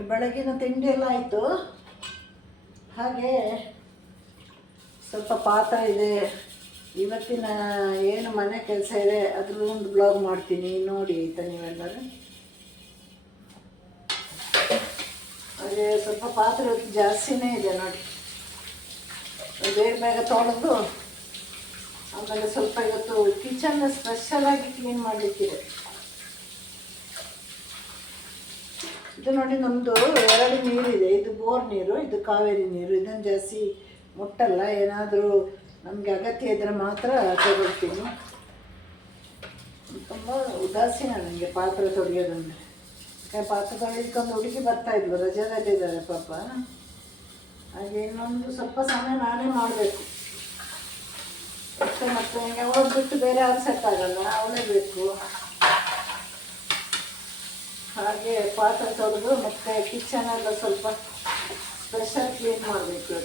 ಬೆಳಗಿನ ತಿಂಡಿ ಎಲ್ಲ ಆಯಿತು. ಹಾಗೆ ಸ್ವಲ್ಪ ಪಾತ್ರ ಇದೆ. ಇವತ್ತಿನ ಏನು ಮನೆ ಕೆಲಸ ಇದೆ ಅದ್ರ ಒಂದು ಬ್ಲಾಗ್ ಮಾಡ್ತೀನಿ. ನೋಡಿ ಆಯ್ತಾ ನೀವೆಲ್ಲರೂ. ಹಾಗೆ ಸ್ವಲ್ಪ ಪಾತ್ರೆ ಜಾಸ್ತಿನೇ ಇದೆ ನೋಡಿ. ಬೇಗ ಬೇಗ ತೊಳೆದು, ಆಮೇಲೆ ಸ್ವಲ್ಪ ಇವತ್ತು ಕಿಚನ್ ಸ್ಪೆಷಲಾಗಿ ಕ್ಲೀನ್ ಮಾಡಲಿಕ್ಕಿದೆ. ಇದು ನೋಡಿ ನಮ್ಮದು ಎರಡು ನೀರಿದೆ. ಇದು ಬೋರ್ ನೀರು, ಇದು ಕಾವೇರಿ ನೀರು. ಇದನ್ನು ಜಾಸ್ತಿ ಮುಟ್ಟಲ್ಲ. ಏನಾದರೂ ನಮಗೆ ಅಗತ್ಯ ಇದ್ದರೆ ಮಾತ್ರ ತಗೊಳ್ತೀನಿ. ತುಂಬ ಉದಾಸೀನ ನನಗೆ ಪಾತ್ರೆ ತೊಳೆಯೋದಂದರೆ ಪಾತ್ರೆ ತೊಳೆಯೋದಕ್ಕೊಂದು ಹುಡುಗಿ ಬರ್ತಾ ಇದ್ಲು, ರಜಾದಲ್ಲಿದ್ದಾರೆ ಪಾಪ. ಹಾಗೆ ಇನ್ನೊಂದು ಸ್ವಲ್ಪ ಸಮಯ ನಾನೇ ಮಾಡಬೇಕು. ಮತ್ತೆ ಮತ್ತೆ ಅವಳು ಬಿಟ್ಟು ಬೇರೆ ಯಾರು ಸೆಟ್ ಆಗಲ್ಲ, ಅವಳೇ ಬೇಕು. ಹಾಗೆ ಪಾತ್ರೆ ತೊಳೆದು ಮತ್ತೆ ಕಿಚನ್ ಎಲ್ಲ ಸ್ವಲ್ಪ ಸ್ಪೆಷಲ್ ಕ್ಲೀನ್ ಮಾಡಬೇಕು.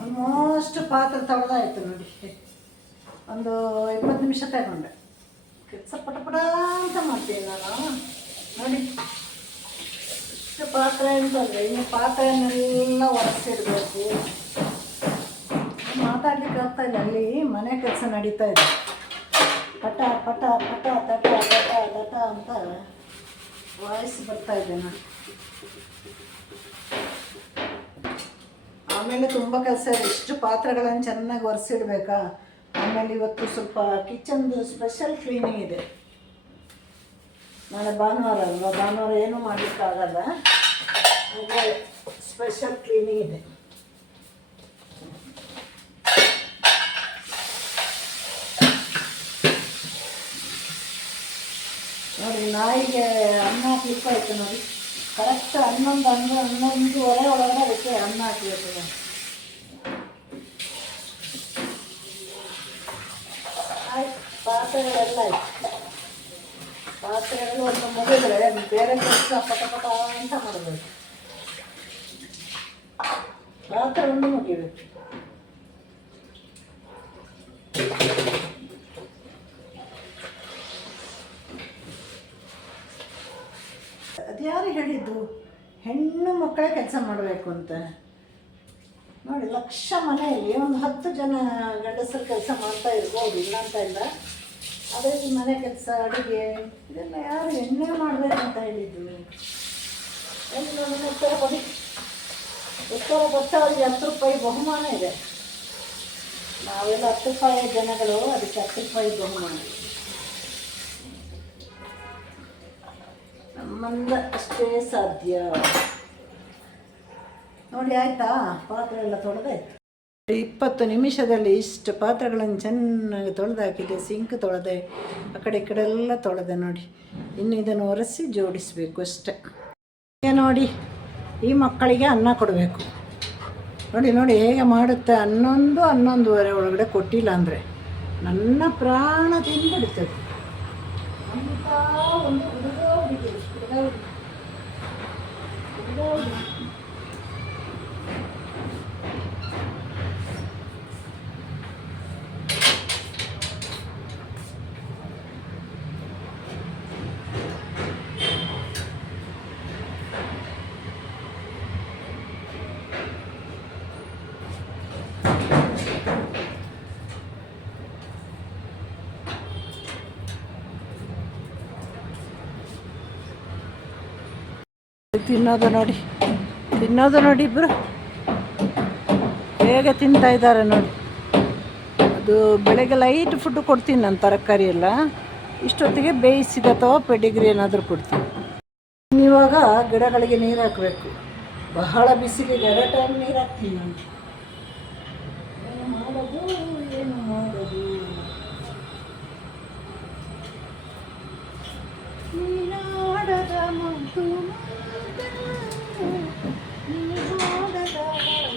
ಆಲ್ಮೋಸ್ಟ್ ಪಾತ್ರೆ ತೊಳೆದಾಯ್ತು ನೋಡಿ. ಒಂದು ಇಪ್ಪತ್ತು ನಿಮಿಷ ತಗೊಂಡೆ. ಕೆಲಸ ಪಟ ಪಟ ಅಂತ ಮಾಡ್ತೀನಿ ನಾನು. ನೋಡಿ ಇಷ್ಟು ಪಾತ್ರೆ ಅಂತಂದರೆ ಇನ್ನು ಪಾತ್ರೆಯನ್ನೆಲ್ಲ ಒರೆಸಿಡ್ಬೇಕು ಮಾತಾಡ್ಲಿಕ್ಕೆ ಆಗ್ತಾ ಇಲ್ಲ, ಅಲ್ಲಿ ಮನೆ ಕೆಲಸ ನಡೀತಾ ಇದೆ. ಪಟ ಪಟ ಪಟ ತಟ ತಟ ತಟ ಅಂತ ವಾಯ್ಸ್ ಬರ್ತಾ ಇದೆ ನಾನು ಆಮೇಲೆ ತುಂಬ ಕೆಲಸ ಇದೆ. ಇಷ್ಟು ಪಾತ್ರೆಗಳನ್ನು ಚೆನ್ನಾಗಿ ಒರೆಸಿಡ್ಬೇಕಾ? ಆಮೇಲೆ ಇವತ್ತು ಸ್ವಲ್ಪ ಕಿಚನ್ದು ಸ್ಪೆಷಲ್ ಕ್ಲೀನಿಂಗ್ ಇದೆ. ನಾಳೆ ಭಾನುವಾರ ಅಲ್ವಾ? ಭಾನುವಾರ ಏನೂ ಮಾಡಲಿಕ್ಕಾಗಲ್ಲ. ಹಾಗೆ ಸ್ಪೆಷಲ್ ಕ್ಲೀನಿಂಗ್ ಇದೆ. ನೋಡಿ ನಾಯಿಗೆ ಅನ್ನ ಹಾಕ್ಲಿಕ್ಕೆ ಆಯ್ತು ನೋಡಿ ಕರೆಕ್ಟ್ ಹನ್ನೊಂದು ಹನ್ನೊಂದು ಹನ್ನೊಂದುವರೆ ಒಳಗಡೆ ಅದಕ್ಕೆ ಅನ್ನ ಹಾಕಬೇಕು ನಾನು ಆಯ್ತು ಪಾತ್ರೆಗಳೆಲ್ಲ ಆಯ್ತು ಪಾತ್ರೆಗಳು ಒಂದು ಮುಗಿದ್ರೆ ಬೇರೆ ಕೆಲಸ ಪಟ ಪಟ ಅಂತ ಮಾಡಬೇಕು ಪಾತ್ರೆ ಒಂದು ಮುಗಿಬೇಕು ಅದ್ಯಾರು ಹೇಳಿದ್ದು? ಹೆಣ್ಣು ಮಕ್ಕಳೇ ಕೆಲಸ ಮಾಡಬೇಕು ಅಂತ. ನೋಡಿ, ಲಕ್ಷ ಮನೆಯಲ್ಲಿ ಒಂದು ಹತ್ತು ಜನ ಗಂಡಸರು ಕೆಲಸ ಮಾಡ್ತಾ ಇರ್ಬೋದು, ಇಲ್ಲ ಅಂತ ಇಲ್ಲ. ಅದೇ ಮನೆ ಕೆಲಸ, ಅಡುಗೆ, ಇದೆಲ್ಲ ಯಾರು ಹೆಣ್ಣೇ ಮಾಡಬೇಕು ಅಂತ ಹೇಳಿದ್ದು? ಉತ್ತರ ಕೊಡಿ. ಉತ್ತರ ಕೊಟ್ಟವರಿಗೆ ಹತ್ತು ರೂಪಾಯಿ ಬಹುಮಾನ ಇದೆ. ನಾವೆಲ್ಲ ಹತ್ತು ರೂಪಾಯಿ ಜನಗಳು, ಅದಕ್ಕೆ ಹತ್ತು ರೂಪಾಯಿ ಬಹುಮಾನ. ನಮ್ಮಿಂದ ಅಷ್ಟೇ ಸಾಧ್ಯ. ನೋಡಿ, ಆಯ್ತಾ? ಪಾತ್ರೆ ಎಲ್ಲ ತೊಳೆದಾಯ್ತು ಇಪ್ಪತ್ತು ನಿಮಿಷದಲ್ಲಿ ಇಷ್ಟು ಪಾತ್ರೆಗಳನ್ನು ಚೆನ್ನಾಗಿ ತೊಳೆದು ಹಾಕಿದೆ ಸಿಂಕ್ ತೊಳೆದೆ, ಆ ಕಡೆ ಈ ಕಡೆ ಎಲ್ಲ ತೊಳೆದೆ ನೋಡಿ. ಇನ್ನು ಇದನ್ನು ಒರೆಸಿ ಜೋಡಿಸಬೇಕು ಅಷ್ಟೆ. ನೋಡಿ, ಈ ಮಕ್ಕಳಿಗೆ ಅನ್ನ ಕೊಡಬೇಕು. ನೋಡಿ ನೋಡಿ, ಹೇಗೆ ಮಾಡುತ್ತೆ? ಹನ್ನೊಂದು, ಹನ್ನೊಂದುವರೆ ಒಳಗಡೆ ಕೊಟ್ಟಿಲ್ಲ ಅಂದರೆ ನನ್ನ ಪ್ರಾಣ ತಿಂದ್ಬಿಡ್ತದೆ ಅಂತ ಒಂದು ಹುಡುಗ ಹುಡುಗಿ ತಿನ್ನೋದು ನೋಡಿ. ತಿನ್ನೋದು ನೋಡಿ ಇಬ್ಬರು ಹೇಗೆ ತಿಂತಾ ಇದ್ದಾರೆ ನೋಡಿ. ಅದು ಬೆಳಗ್ಗೆ ಲೈಟ್ ಫುಡ್ ಕೊಡ್ತೀನಿ ನಾನು ತರಕಾರಿ ಎಲ್ಲ. ಇಷ್ಟೊತ್ತಿಗೆ ಬೇಯಿಸಿದ ಅಥವಾ ಪೆಡಿಗ್ರಿ ಏನಾದರೂ ಕೊಡ್ತೀನಿ. ಇವಾಗ ಗಿಡಗಳಿಗೆ ನೀರು ಹಾಕಬೇಕು. ಬಹಳ ಬಿಸಿಲಿದೆ ಎರಡು ಟೈಮ್ ನೀರು ಹಾಕ್ತೀನಿ ನಾನು ಏನು ಮಾಡೋದು ಏನು ಮಾಡೋದು ನೀನಾಡದ ಮುದ್ದು ಮಾತನ್ನು, ನೀನಾಡದ ಹಾಡು.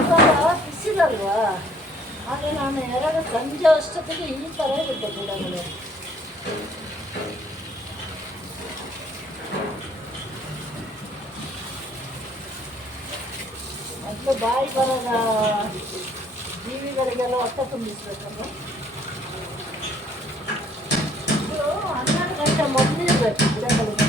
ಇವಾಗ ಬಿಸಿಲಲ್ವಾ ಹಾಗೆ ನಾನು ಎರಡು ಸಂಜೆ ಅಷ್ಟೊತ್ತಿಗೆ ಈ ಥರ ಇರುತ್ತೆ ಗಿಡಗಳು. ಮೊದಲು ಬಾಯಿ ಬರದ ಜೀವಿಗಳಿಗೆಲ್ಲ ಹೊಟ್ಟೆ ತುಂಬಿಸ್ಬೇಕಲ್ಲ ಹನ್ನೆರಡು ಗಂಟೆ ಮೊದಲಿರಬೇಕು ಗಿಡಗಳಿಗೆ.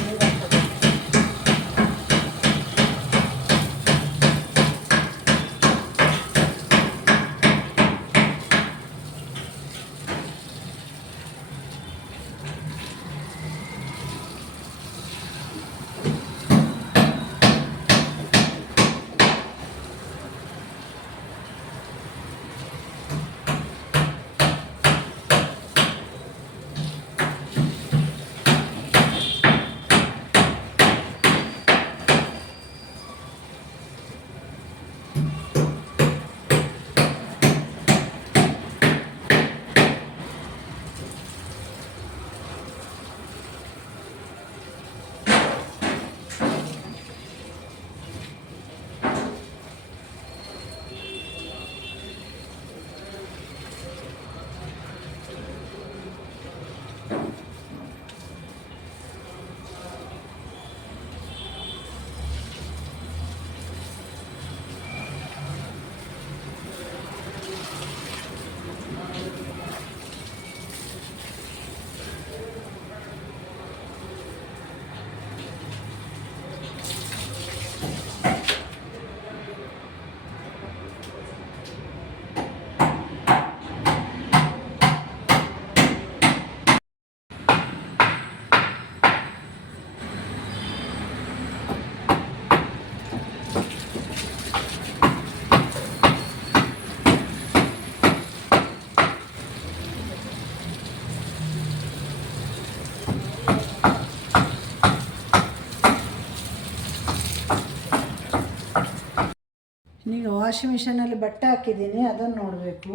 ವಾಷಿಂಗ್ ಮಿಷಿನಲ್ಲಿ ಬಟ್ಟೆ ಹಾಕಿದ್ದೀನಿ, ಅದನ್ನು ನೋಡಬೇಕು.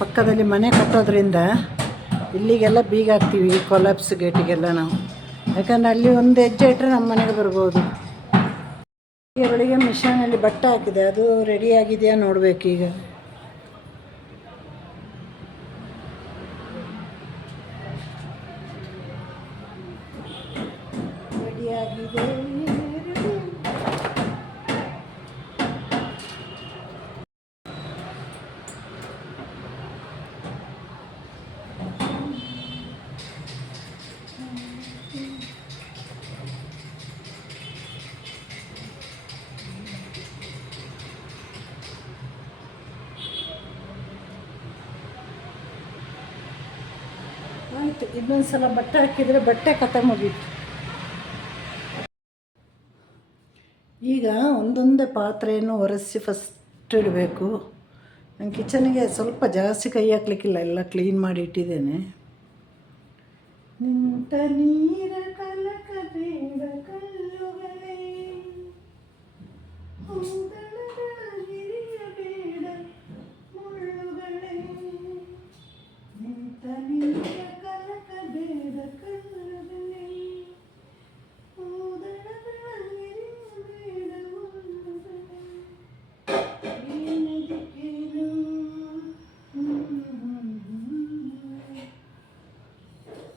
ಪಕ್ಕದಲ್ಲಿ ಮನೆ ಕಟ್ಟೋದ್ರಿಂದ ಇಲ್ಲಿಗೆಲ್ಲ ಬೀಗ ಹಾಕ್ತೀವಿ ಕೊಲಾಪ್ಸ್ ಗೇಟಿಗೆಲ್ಲ ನಾವು. ಯಾಕಂದ್ರೆ ಅಲ್ಲಿ ಒಂದು ಹೆಜ್ಜೆ ಇಟ್ಟರೆ ನಮ್ಮ ಮನೆಗೆ ಬರ್ಬೋದು. ಈಗ ಬೆಳಿಗ್ಗೆ ಮಿಷನಲ್ಲಿ ಬಟ್ಟೆ ಹಾಕಿದೆ, ಅದು ರೆಡಿ ಆಗಿದೆಯಾ ಸಲ ಬಟ್ಟೆ ಹಾಕಿದರೆ ಬಟ್ಟೆ ಕತೆ ಮುಗೀತು. ಈಗ ಒಂದೊಂದೇ ಪಾತ್ರೆಯನ್ನು ಒರೆಸಿ ಫಸ್ಟ್ ಇಡಬೇಕು. ನನ್ನ ಕಿಚನಿಗೆ ಸ್ವಲ್ಪ ಜಾಸ್ತಿ ಕೈ ಹಾಕ್ಲಿಕ್ಕಿಲ್ಲ, ಎಲ್ಲ ಕ್ಲೀನ್ ಮಾಡಿ ಇಟ್ಟಿದ್ದೇನೆ. ನಿಂತ ನೀರ ಕಲ್ಲುಗಳೇ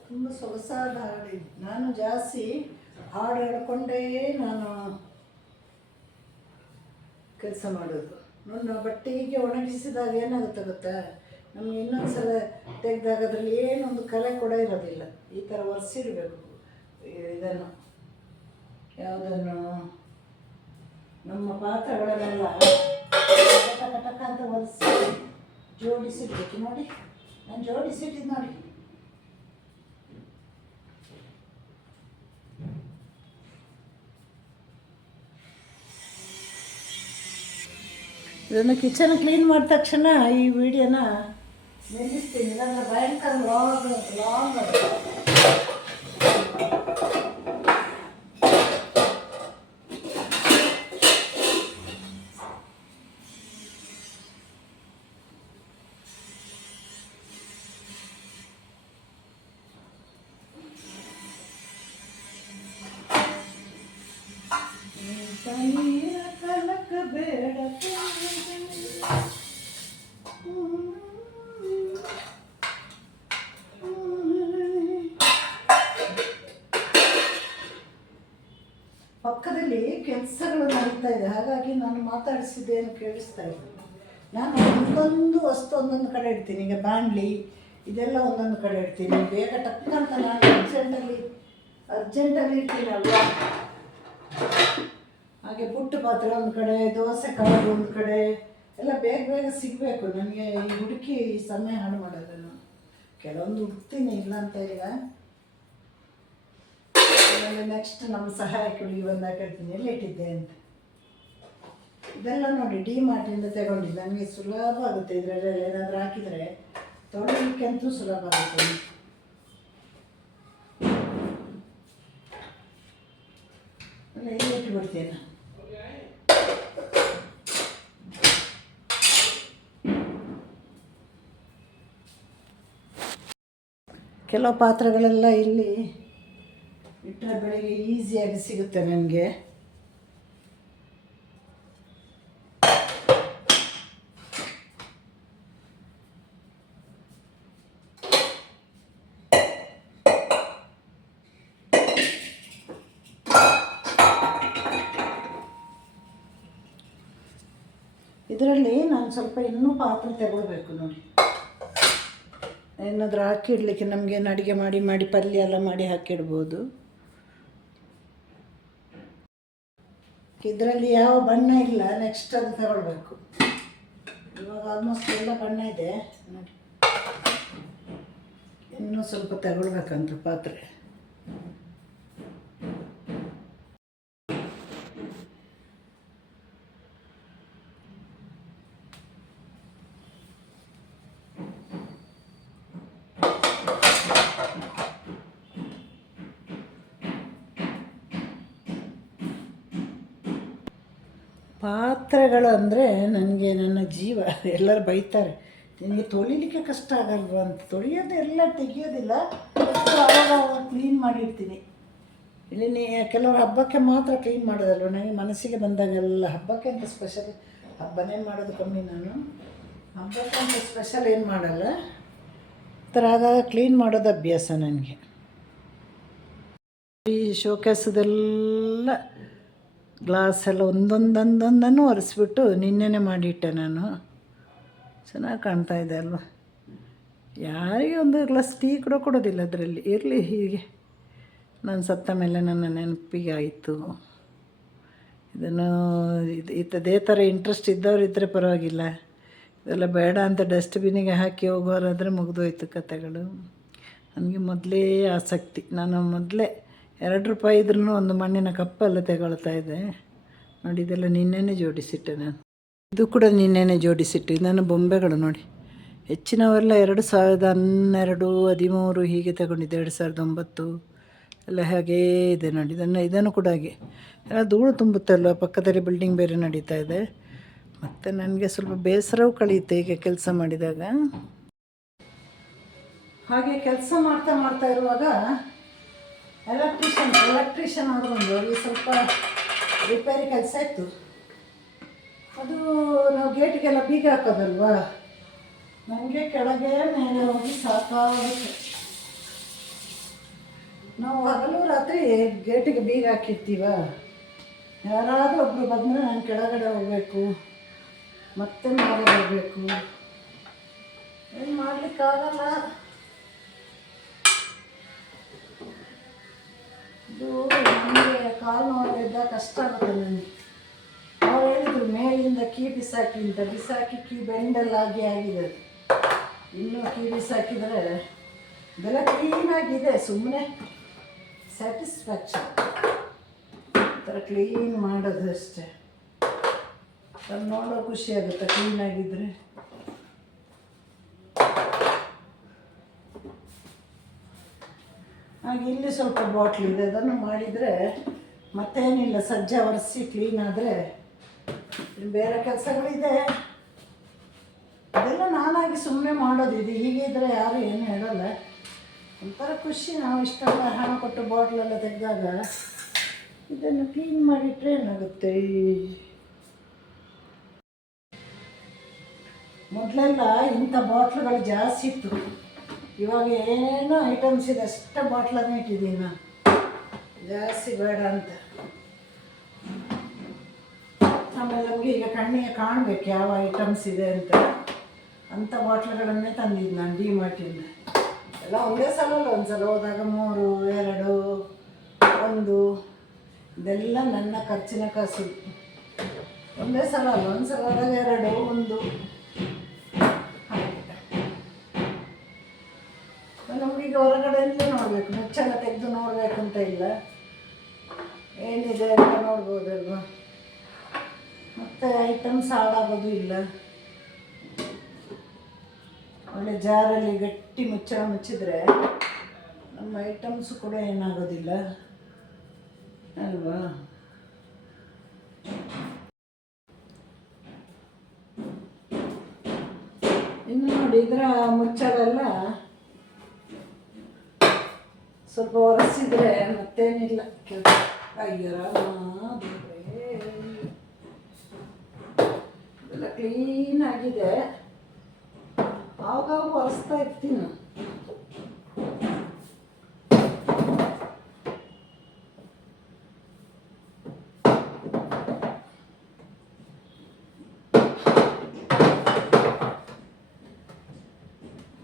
ತುಂಬ ಸೊಗಸಾದ ಹಾಡು ನಾನು ಜಾಸ್ತಿ ಹಾಡು ಹಾಡ್ಕೊಂಡೇ ನಾನು ಕೆಲಸ ಮಾಡೋದು. ನನ್ನ ಬಟ್ಟೆಗೆ ಒಣಗಿಸಿದಾಗ ಏನಾಗುತ್ತೆ ಗೊತ್ತಾ? ನಮ್ಗೆ ಇನ್ನೊಂದು ಸಲ ತೆಗೆದಾಗ ಅದರಲ್ಲಿ ಏನೊಂದು ಕಲೆ ಕೂಡ ಇರೋದಿಲ್ಲ. ಈ ಥರ ಒರೆಸಿಡಬೇಕು. ಇದನ್ನು. ಯಾವುದನ್ನು? ನಮ್ಮ ಪಾತ್ರಗಳನ್ನೆಲ್ಲ ಟಕ ಅಂತ ಒರೆಸಿ ಜೋಡಿಸಿಡ್ಬೇಕು. ನೋಡಿ, ನಾನು ಜೋಡಿಸಿಟ್ಟಿದ್ದು ನೋಡಿ. ಇದನ್ನು ಕಿಚನ್ ಕ್ಲೀನ್ ಮಾಡಿದ ತಕ್ಷಣ ಈ ವಿಡಿಯೋನ ನಿಲ್ಲಿಸ್ತೀನಿ. ಇಲ್ಲಾಂದ್ರೆ ಭಯಂಕರ ಲಾಂಗ್ ಲಾಂಗ್ ಮಾತಾಡಿಸಿದ್ದೇನು ಕೇಳಿಸ್ತಾ ಇಲ್ಲ ನಾನು ಒಂದೊಂದು ವಸ್ತು ಒಂದೊಂದು ಕಡೆ ಇಡ್ತೀನಿ. ಈಗ ಬಾಂಡ್ಲಿ ಇದೆಲ್ಲ ಒಂದೊಂದು ಕಡೆ ಇಡ್ತೀನಿ. ಬೇಗ ಟಕ್ಕಂತ ನಾನು ಅರ್ಜೆಂಟಲ್ಲಿ ಅರ್ಜೆಂಟಲ್ಲಿ ಇರ್ತೀನಲ್ವಾ ಹಾಗೆ ಪುಟ್ಟ ಪಾತ್ರೆ ಒಂದು ಕಡೆ, ದೋಸೆ ಕವರ್ ಒಂದು ಕಡೆ, ಎಲ್ಲ ಬೇಗ ಬೇಗ ಸಿಗಬೇಕು. ನನಗೆ ಈ ಹುಡುಕಿ ಸಮಯ ಹಾಳು ಮಾಡೋದನ್ನು ಕೆಲವೊಂದು ಹುಡ್ತೀನಿ ಇಲ್ಲ ಅಂತ ಈಗ. ನೆಕ್ಸ್ಟ್ ನಮ್ಮ ಸಹಾಯಕರಿಗೆ ಬಂದಾಗ ಕೇಳ್ತೀನಿ ಎಲ್ಲಿ ಇಟ್ಟಿದ್ದೆ ಅಂತ? ಇದೆಲ್ಲ ನೋಡಿ ಡಿ ಮಾರ್ಟಿಂದ ತಗೊಂಡಿದ್ದು. ನನಗೆ ಸುಲಭ ಆಗುತ್ತೆ. ಇದರಲ್ಲಿ ಏನಾದರೂ ಹಾಕಿದರೆ ಅಂತೂ ಸುಲಭ ಆಗುತ್ತೆ. ಇಟ್ಬಿಡ್ತೇನೆ ಕೆಲವು ಪಾತ್ರೆಗಳೆಲ್ಲ ಇಲ್ಲಿ ಇಟ್ಟರೆ ಬೆಳಿಗ್ಗೆ ಈಸಿಯಾಗಿ ಸಿಗುತ್ತೆ ನನಗೆ ಇದರಲ್ಲಿ ನಾನು ಸ್ವಲ್ಪ ಇನ್ನೂ ಪಾತ್ರೆ ತಗೊಳ್ಬೇಕು ನೋಡಿ. ಏನಾದರೂ ಹಾಕಿಡ್ಲಿಕ್ಕೆ ನಮಗೆ ಅಡುಗೆ ಮಾಡಿ ಮಾಡಿ, ಪಲ್ಯ ಎಲ್ಲ ಮಾಡಿ ಹಾಕಿಡ್ಬೋದು. ಇದರಲ್ಲಿ ಯಾವ ಬಣ್ಣ ಇಲ್ಲ ನೆಕ್ಸ್ಟ್ ಅದು ತಗೊಳ್ಬೇಕು. ಇವಾಗ ಆಲ್ಮೋಸ್ಟ್ ಎಲ್ಲ ಬಣ್ಣ ಇದೆ. ನೋಡಿ. ಇನ್ನೂ ಸ್ವಲ್ಪ ತಗೊಳ್ಬೇಕಂತ ಪಾತ್ರೆ. ಪಾತ್ರೆಗಳು ಅಂದರೆ ನನಗೆ ನನ್ನ ಜೀವ, ಎಲ್ಲರೂ ಬೈತಾರೆ. ನಿನಗೆ ತೊಳಿಲಿಕ್ಕೆ ಕಷ್ಟ ಆಗಲ್ವಾ ಅಂತ. ತೊಳೆಯೋದು ಎಲ್ಲ ತೆಗಿಯೋದಿಲ್ಲ. ಆವಾಗ ಕ್ಲೀನ್ ಮಾಡಿರ್ತೀನಿ. ಇಲ್ಲಿ ನೀ, ಕೆಲವರು ಹಬ್ಬಕ್ಕೆ ಮಾತ್ರ ಕ್ಲೀನ್ ಮಾಡೋದಲ್ವ? ನನಗೆ ಮನಸ್ಸಿಗೆ ಬಂದಾಗೆಲ್ಲ ಹಬ್ಬಕ್ಕೆ ಅಂತ ಸ್ಪೆಷಲ್ ಹಬ್ಬನೇ ಮಾಡೋದು ಕಮ್ಮಿ ನಾನು. ಹಬ್ಬಕ್ಕೆ ಅಂತ ಸ್ಪೆಷಲ್ ಏನು ಮಾಡಲ್ಲ. ಥರ ಆದಾಗ ಕ್ಲೀನ್ ಮಾಡೋದು ಅಭ್ಯಾಸ ನನಗೆ. ಈ ಶೋಕೇಸದೆಲ್ಲ ಗ್ಲಾಸ್ ಎಲ್ಲ ಒಂದೊಂದೊಂದೊಂದನ್ನು ಒರೆಸ್ಬಿಟ್ಟು ನಿನ್ನೆನೆ ಮಾಡಿಟ್ಟೆ ನಾನು. ಚೆನ್ನಾಗಿ ಕಾಣ್ತಾ ಇದೆ ಅಲ್ವಾ? ಯಾರಿಗೆ ಒಂದು ಗ್ಲಾಸ್ ಟೀ ಕೂಡ ಕೊಡೋದಿಲ್ಲ ಅದರಲ್ಲಿ. ಇರಲಿ ಹೀಗೆ. ನಾನು ಸತ್ತ ಮೇಲೆ ನನ್ನ ನೆನಪಿಗೆ ಆಯಿತು ಇದನ್ನು ಇದು ಇದೇ ಥರ ಇಂಟ್ರೆಸ್ಟ್ ಇದ್ದವ್ರು ಇದ್ದರೆ ಪರವಾಗಿಲ್ಲ. ಇದೆಲ್ಲ ಬೇಡ ಅಂತ ಡಸ್ಟ್ಬಿನ್ನಿಗೆ ಹಾಕಿ ಹೋಗೋರಾದರೆ ಮುಗಿದೋಯ್ತು ಕತೆಗಳು ನನಗೆ ಮೊದಲೇ ಆಸಕ್ತಿ. ನಾನು ಮೊದಲೇ ಎರಡು ರೂಪಾಯಿ ಇದ್ರೂ ಒಂದು ಮಣ್ಣಿನ ಕಪ್ಪೆಲ್ಲ ತಗೊಳ್ತಾ ಇದೆ. ನೋಡಿ, ಇದೆಲ್ಲ ನಿನ್ನೆನೇ ಜೋಡಿಸಿಟ್ಟೆ ನಾನು. ಇದು ಕೂಡ ನಿನ್ನೆನೇ ಜೋಡಿಸಿಟ್ಟು. ಇದನ್ನು ಬೊಂಬೆಗಳು ನೋಡಿ. ಹೆಚ್ಚಿನವರೆಲ್ಲ ಎರಡು ಸಾವಿರದ ಹನ್ನೆರಡು, ಹದಿಮೂರು ಹೀಗೆ ತಗೊಂಡಿದ್ದೆ. ಎರಡು ಸಾವಿರದ ಒಂಬತ್ತು ಎಲ್ಲ ಹಾಗೇ ಇದೆ ನೋಡಿ. ಇದನ್ನು ಇದನ್ನು ಕೂಡ ಹಾಗೆ. ಎಲ್ಲ ಧೂಳು ತುಂಬುತ್ತಲ್ವ ಪಕ್ಕದಲ್ಲಿ ಬಿಲ್ಡಿಂಗ್ ಬೇರೆ ನಡೀತಾ ಇದೆ. ಮತ್ತು ನನಗೆ ಸ್ವಲ್ಪ ಬೇಸರವೂ ಕಳೆಯುತ್ತೆ ಈಗ ಕೆಲಸ ಮಾಡಿದಾಗ. ಹಾಗೆ ಕೆಲಸ ಮಾಡ್ತಾ ಮಾಡ್ತಾ ಇರುವಾಗ ಎಲೆಕ್ಟ್ರಿಷಿಯನ್ ಎಲೆಕ್ಟ್ರಿಷಿಯನ್ ಆದರೂ ಒಂದು ಸ್ವಲ್ಪ ರಿಪೇರಿ ಕೆಲಸ ಇತ್ತು. ಅದು ನಾವು ಗೇಟಿಗೆಲ್ಲ ಬೀಗ ಹಾಕೋದಲ್ವ? ನಮಗೆ ಕೆಳಗೆ ಮೇಲೆ ಹೋಗಿ ಸಾಕಾಗುತ್ತೆ. ನಾವು ಹಗಲು ರಾತ್ರಿ ಗೇಟಿಗೆ ಬೀಗ ಹಾಕಿರ್ತೀವ? ಯಾರಾದರೂ ಒಬ್ಬರು ಬಂದರೆ ನಾನು ಕೆಳಗಡೆ ಹೋಗಬೇಕು ಮತ್ತೆ ಮೇಲೆ ಬರಬೇಕು ಏನು ಮಾಡಲಿಕ್ಕಾಗಲ್ಲ. ಇದು ನಮಗೆ ಕಾಲು ನೋವಿದ್ದ ಕಷ್ಟ ಆಗುತ್ತೆ ನನಗೆ ಅವ್ರು ಹೇಳಿದ್ರು, ಮೇಲಿಂದ ಕೀ ಬಿಸಾಕಿ ಅಂತ. ಬಿಸಾಕಿ ಕೀ ಬೆಂಡೆಲ್ಲ ಆಗಿ ಆಗಿದೆ. ಇನ್ನೂ ಕೀ ಬಿಸಾಕಿದರೆ ಇದೆಲ್ಲ ಕ್ಲೀನಾಗಿದೆ ಸುಮ್ಮನೆ ಸ್ಯಾಟಿಸ್ಫ್ಯಾಕ್ಷನ್. ಥರ ಕ್ಲೀನ್ ಮಾಡೋದು ಅಷ್ಟೇ. ಅದು ನೋಡೋ ಖುಷಿ ಆಗುತ್ತೆ ಕ್ಲೀನಾಗಿದ್ದರೆ ಇಲ್ಲಿ ಸ್ವಲ್ಪ ಬಾಟ್ಲ್ ಇದೆ, ಅದನ್ನು ಮಾಡಿದರೆ ಮತ್ತೇನಿಲ್ಲ, ಸಜ್ಜೆ ಒರೆಸಿ ಕ್ಲೀನ್ ಆದರೆ ಬೇರೆ ಕೆಲಸಗಳಿದೆ. ಅದೆಲ್ಲ ನಾನಾಗಿ ಸುಮ್ಮನೆ ಮಾಡೋದಿದೆ ಹೀಗೆ ಇದ್ದರೆ ಯಾರು ಏನು ಹೇಳಲ್ಲ. ಒಂಥರ ಖುಷಿ, ನಾವು ಇಷ್ಟೆಲ್ಲ ಹಣ ಕೊಟ್ಟು ಬಾಟ್ಲೆಲ್ಲ ತೆಗೆದಾಗ ಇದನ್ನು ಕ್ಲೀನ್ ಮಾಡಿಟ್ರೆ ಏನಾಗುತ್ತೆ? ಈ ಮೊದಲೆಲ್ಲ ಇಂಥ ಬಾಟ್ಲುಗಳು ಜಾಸ್ತಿ ಇತ್ತು. ಇವಾಗ ಏನೋ ಐಟಮ್ಸ್ ಇದೆ, ಅಷ್ಟೇ ಬಾಟ್ಲನ್ನು ಇಟ್ಟಿದ್ದೀನಿ ನಾನು. ಜಾಸ್ತಿ ಬೇಡ ಅಂತ. ಆಮೇಲೆ ನಮಗೆ ಈಗ ಕಣ್ಣಿಗೆ ಕಾಣಬೇಕು ಯಾವ ಐಟಮ್ಸ್ ಇದೆ ಅಂತ. ಅಂಥ ಬಾಟ್ಲುಗಳನ್ನೇ ತಂದಿದ್ದು ನಾನು ಡಿ ಮಾರ್ಟಿಂದ ಎಲ್ಲ ಒಂದೇ ಸಲ ಅಲ್ಲ ಒಂದ್ಸಲ ಹೋದಾಗ ಮೂರು, ಎರಡು, ಒಂದು. ಇದೆಲ್ಲ ನನ್ನ ಖರ್ಚಿನ ಕಾಸು. ಒಂದೇ ಸಲ ಅಲ್ಲ ಒಂದು ಸಲ ಎರಡು, ಒಂದು ಹಾಗೆ ನಮಗೀಗ ಹೊರಗಡೆಯಿಂದ ನೋಡಬೇಕು, ಮುಚ್ಚಳ ತೆಗೆದು ಅಂತ ಇಲ್ಲ. ಏನಿದೆ ಅಂತ ನೋಡ್ಬೋದಲ್ವಾ? ಮತ್ತು ಐಟಮ್ಸ್ ಹಾಳಾಗೋದು ಇಲ್ಲ. ಒಳ್ಳೆ ಜಾರಲ್ಲಿ ಗಟ್ಟಿ ಮುಚ್ಚಳ ಮುಚ್ಚಿದ್ರೆ ನಮ್ಮ ಐಟಮ್ಸ್ ಕೂಡ ಏನಾಗೋದಿಲ್ಲ. ಅಲ್ವಾ? ಇನ್ನು ನೋಡಿ, ಇದರ ಮುಚ್ಚಳೆಲ್ಲ ಸ್ವಲ್ಪ ಒರೆಸಿದ್ರೆ ಮತ್ತೇನಿಲ್ಲ. ಅಯ್ಯೋ ಎಲ್ಲ ಕ್ಲೀನ್ ಆಗಿದೆ. ಆವಾಗ ಒರೆಸ್ತಾ ಇರ್ತೀನಿ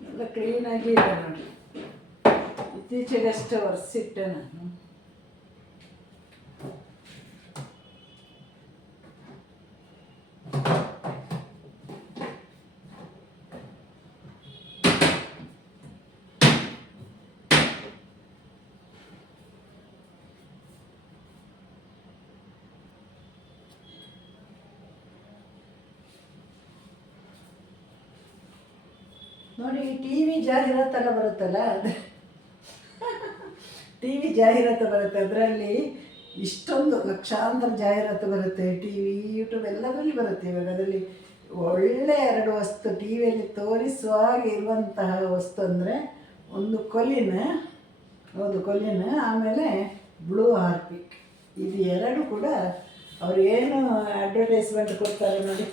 ಎಲ್ಲ ಕ್ಲೀನಾಗಿ ಇದೆ ನೋಡಿ. ಇತ್ತೀಚೆಗಷ್ಟೇ ಒರೆಸಿಟ್ಟೆ ನಾನು ನೋಡಿ ಟಿ ವಿ ಬರುತ್ತಲ್ಲ ಅದು. ಟಿ ವಿ ಜಾಹೀರಾತು ಬರುತ್ತೆ. ಅದರಲ್ಲಿ ಇಷ್ಟೊಂದು ಲಕ್ಷಾಂತರ ಜಾಹೀರಾತು ಬರುತ್ತೆ. ಟಿ ವಿ ಯೂಟ್ಯೂಬ್ ಎಲ್ಲದರಲ್ಲಿ ಬರುತ್ತೆ. ಇವಾಗ ಅದರಲ್ಲಿ ಒಳ್ಳೆ ಎರಡು ವಸ್ತು ಟಿ ವಿಯಲ್ಲಿ ತೋರಿಸುವ ಹಾಗೆ ಇರುವಂತಹ ವಸ್ತು ಅಂದರೆ ಒಂದು ಕೊಲಿನ ಹೌದು ಕೊಲಿನ ಆಮೇಲೆ ಬ್ಲೂ ಹಾರ್ಪಿಕ್. ಇದು ಎರಡು ಕೂಡ ಅವ್ರು ಏನು ಅಡ್ವರ್ಟೈಸ್ಮೆಂಟ್ ಕೊಡ್ತಾರೆ ನೋಡಿ.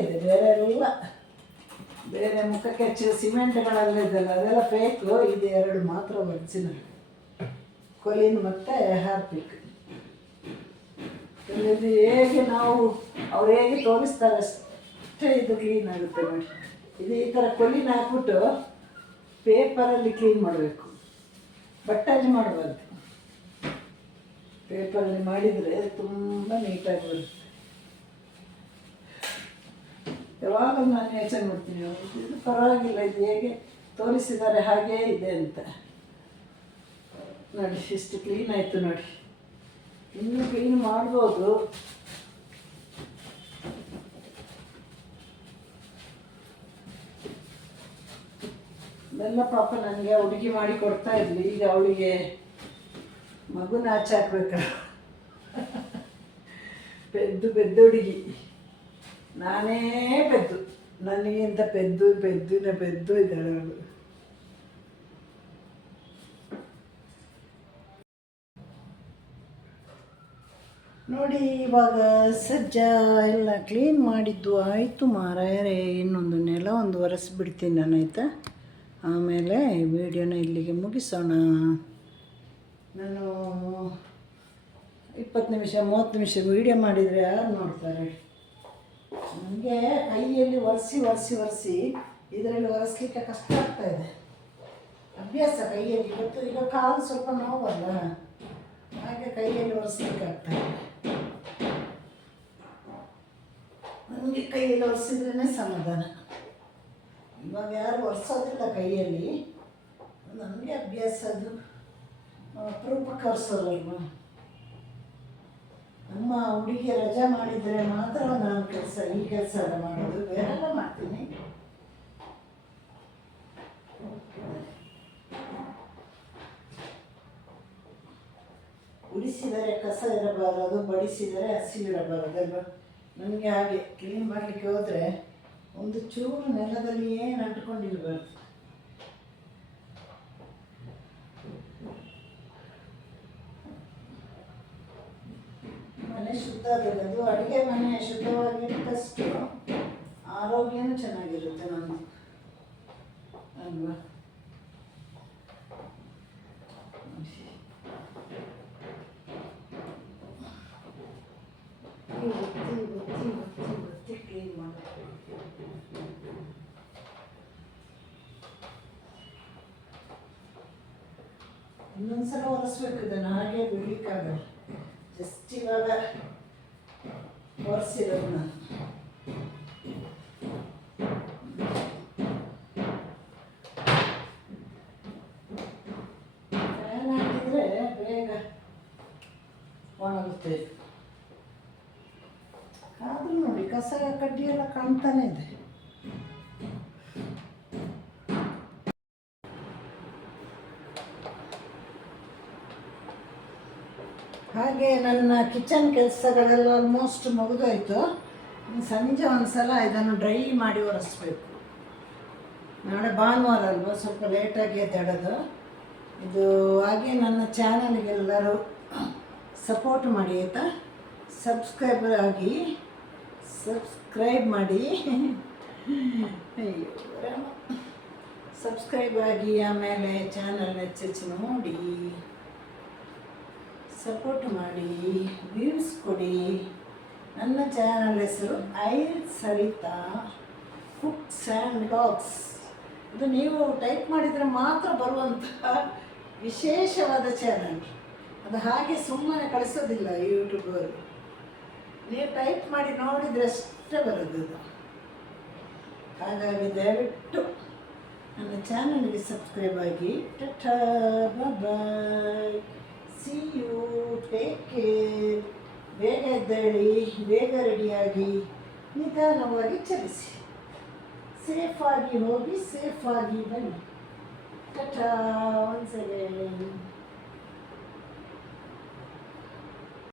ಇದೆ. ಬೇರೆ ಎಲ್ಲ ಬೇರೆ ಮುಖಕ್ಕೆ ಹಚ್ಚಿದ ಸಿಮೆಂಟ್ಗಳೆಲ್ಲ ಇದೆಲ್ಲ ಅದೆಲ್ಲ ಫೇಕು ಇದು ಎರಡು ಮಾತ್ರ ಒರಿಜಿನಲ್ ಕೊಲಿನ್ ಮತ್ತು ಹಾರ್ಪಿಕ್. ಇದು ಹೇಗೆ ನಾವು, ಅವ್ರು ಹೇಗೆ ತೋರಿಸ್ತಾರೆ ಅಷ್ಟೇ ಇದು ಕ್ಲೀನ್ ಆಗುತ್ತೆ ಇದು ಈ ಥರ ಕೊಲಿನ ಹಾಕ್ಬಿಟ್ಟು ಪೇಪರಲ್ಲಿ ಕ್ಲೀನ್ ಮಾಡಬೇಕು. ಬಟ್ಟಲ್ಲಿ ಮಾಡಬಾರ್ದು. ಪೇಪರಲ್ಲಿ ಮಾಡಿದರೆ ತುಂಬ ನೀಟಾಗಿ ಬರುತ್ತೆ. ಯಾವಾಗ ನಾನು ಯೋಚನೆ ಮಾಡ್ತೀನಿ, ಇದು ಪರವಾಗಿಲ್ಲ, ಇದು ಹೇಗೆ ತೋರಿಸಿದ್ದಾರೆ ಹಾಗೇ ಇದೆ ಅಂತ. ನೋಡಿ, ಇಷ್ಟು ಕ್ಲೀನ್ ಆಯಿತು ನೋಡಿ. ಇನ್ನೂ ಕ್ಲೀನ್ ಮಾಡ್ಬೋದು. ಇದೆಲ್ಲ ಪಾಪ ನನಗೆ ಹುಡುಗಿ ಮಾಡಿ ಕೊಡ್ತಾ ಇದ್ಲಿ, ಈಗ ಅವಳಿಗೆ ಮಗುನ ಆಚೆ ಹಾಕ್ಬೇಕು. ಬೆದ್ದು ಬೆದ್ದು ಹುಡುಗಿ. ನಾನೇ ಪೆದ್ದು. ನನಗಿಂತ ಪೆದ್ದು, ಪೆದ್ದಿನ ಪೆದ್ದು ಇದ್ದಾಳೆ ಅವಳು. ನೋಡಿ, ಇವಾಗ ಸಜ್ಜ ಎಲ್ಲ ಕ್ಲೀನ್ ಮಾಡಿದ್ದು ಆಯಿತು ಮಾರಾಯರೇ. ಇನ್ನೊಂದು ನೆಲ ಒಂದು ಒರೆಸ್ಬಿಡ್ತೀನಿ ನಾನು, ಆಯಿತಾ? ಆಮೇಲೆ ವಿಡಿಯೋನ ಇಲ್ಲಿಗೆ ಮುಗಿಸೋಣ. ನಾನು ಇಪ್ಪತ್ತು ನಿಮಿಷ, ಮೂವತ್ತು ನಿಮಿಷ ವೀಡಿಯೋ ಮಾಡಿದರೆ ಯಾರು ನೋಡ್ತಾರೆ? ನನಗೆ ಕೈಯಲ್ಲಿ ಒರೆಸಿ ಒರೆಸಿ ಒರೆಸಿ ಇದರಲ್ಲಿ ಒರೆಸ್ಲಿಕ್ಕೆ ಕಷ್ಟ ಆಗ್ತಾ ಇದೆ. ಅಭ್ಯಾಸ ಕೈಯಲ್ಲಿ. ಇವತ್ತು ಈಗ ಕಾಲು ಸ್ವಲ್ಪ ನೋವಲ್ಲ, ಹಾಗೆ ಕೈಯಲ್ಲಿ ಒರೆಸ್ಲಿಕ್ಕೆ ಆಗ್ತಾ ಇದೆ. ನನಗೆ ಕೈಯಲ್ಲಿ ಒರೆಸಿದ್ರೇ ಸಮಾಧಾನ. ಇವಾಗ ಯಾರು ಒರೆಸೋದಿಲ್ಲ ಕೈಯಲ್ಲಿ. ನನಗೆ ಅಭ್ಯಾಸ ಅದು. ಅಪರೂಪಕ್ಕೆ ಒರೆಸೋದಲ್ವ ನಮ್ಮ ಹುಡುಗಿ ರಜಾ ಮಾಡಿದರೆ ಮಾತ್ರ ನಾನು ಕೆಲಸ, ಈ ಕೆಲಸ ಎಲ್ಲ ಮಾಡೋದು. ಬೇರೆಲ್ಲ ಮಾಡ್ತೀನಿ. ಉಡಿಸಿದರೆ ಕಸ ಇರಬಾರದು ಬಡಿಸಿದರೆ ಹಸಿವಿರಬಾರದು ಅಲ್ವಾ? ನನಗೆ ಹಾಗೆ ಕ್ಲೀನ್ ಮಾಡಲಿಕ್ಕೆ ಹೋದರೆ ಒಂದು ಚೂರು ನೆಲದಲ್ಲಿಯೇ ಏನು ಮನೆ ಶುದ್ಧವಾಗಿರೋದು. ಅಡುಗೆ ಮನೆ ಶುದ್ಧವಾಗಿ ಶುದ್ಧವಾಗಿರೋದಷ್ಟು ಆರೋಗ್ಯನೂ ಚೆನ್ನಾಗಿರುತ್ತೆ ನಮ್ಮ ಅಲ್ವಾ? ಇನ್ನೊಂದ್ಸಲ ಒರೆಸ್ಬೇಕಿದೆ ನಾಗೆ ಹಾಗೆ ಬಿಡ್ಲಿಕ್ಕಾಗಲ್ಲ. ಇವಾಗ ಒರೆಸಿರೋದನ್ನ ನಾನು ಫ್ಯಾನ್ ಹಾಕಿದ್ರೆ ಬೇಗ ಒಣಗುತ್ತೆ. ಆದರೂ ನೋಡಿ ಕಸ ಕಡ್ಡಿ ಎಲ್ಲ ಕಾಣ್ತಾನೆ ಇದೆ. ಹಾಗೆ ನನ್ನ ಕಿಚನ್ ಕೆಲಸಗಳೆಲ್ಲ ಆಲ್ಮೋಸ್ಟ್ ಮುಗಿದೋಯ್ತು. ಸಂಜೆ ಒಂದು ಸಲ ಇದನ್ನು ಡ್ರೈ ಮಾಡಿ ಒರೆಸ್ಬೇಕು. ನಾಳೆ ಭಾನುವಾರ ಅಲ್ವಾ, ಸ್ವಲ್ಪ ಲೇಟಾಗಿ ಎದ್ದೇಳೋದು. ಇದು ಹಾಗೆ ನನ್ನ ಚಾನಲ್ಗೆಲ್ಲರೂ ಸಪೋರ್ಟ್ ಮಾಡಿ ಆಯಿತಾ? ಸಬ್ಸ್ಕ್ರೈಬರ್ ಆಗಿ ಸಬ್ಸ್ಕ್ರೈಬ್ ಮಾಡಿ. ಸಬ್ಸ್ಕ್ರೈಬ್ ಆಗಿ ಆಮೇಲೆ ಚಾನಲ್ ಹೆಚ್ಚೆಚ್ಚು ನೋಡಿ. ಸಪೋರ್ಟ್ ಮಾಡಿ ವ್ಯೂಸ್ ಕೊಡಿ. ನನ್ನ ಚಾನಲ್ ಹೆಸರು I Sarita cooks and dogs ಇದು ನೀವು ಟೈಪ್ ಮಾಡಿದರೆ ಮಾತ್ರ ಬರುವಂತಹ ವಿಶೇಷವಾದ ಚಾನಲ್ ಅದು ಹಾಗೆ ಸುಮ್ಮನೆ ಕಳಿಸೋದಿಲ್ಲ ಯೂಟ್ಯೂಬವರು ನೀವು ಟೈಪ್ ಮಾಡಿ ನೋಡಿದರೆ ಅಷ್ಟೇ ಬರೋದು ಹಾಗಾಗಿ ದಯವಿಟ್ಟು ನನ್ನ ಚಾನಲ್ಗೆ ಸಬ್ಸ್ಕ್ರೈಬ್ ಆಗಿ. Bye see you take care ಬೇಗ ಎದ್ದೇಳಿ ಬೇಗ ರೆಡಿಯಾಗಿ ನಿಧಾನವಾಗಿ ಚಲಿಸಿ. ಸೇಫಾಗಿ ಹೋಗಿ, ಸೇಫಾಗಿ ಬನ್ನಿ. ಟಟಾ ಒಂದು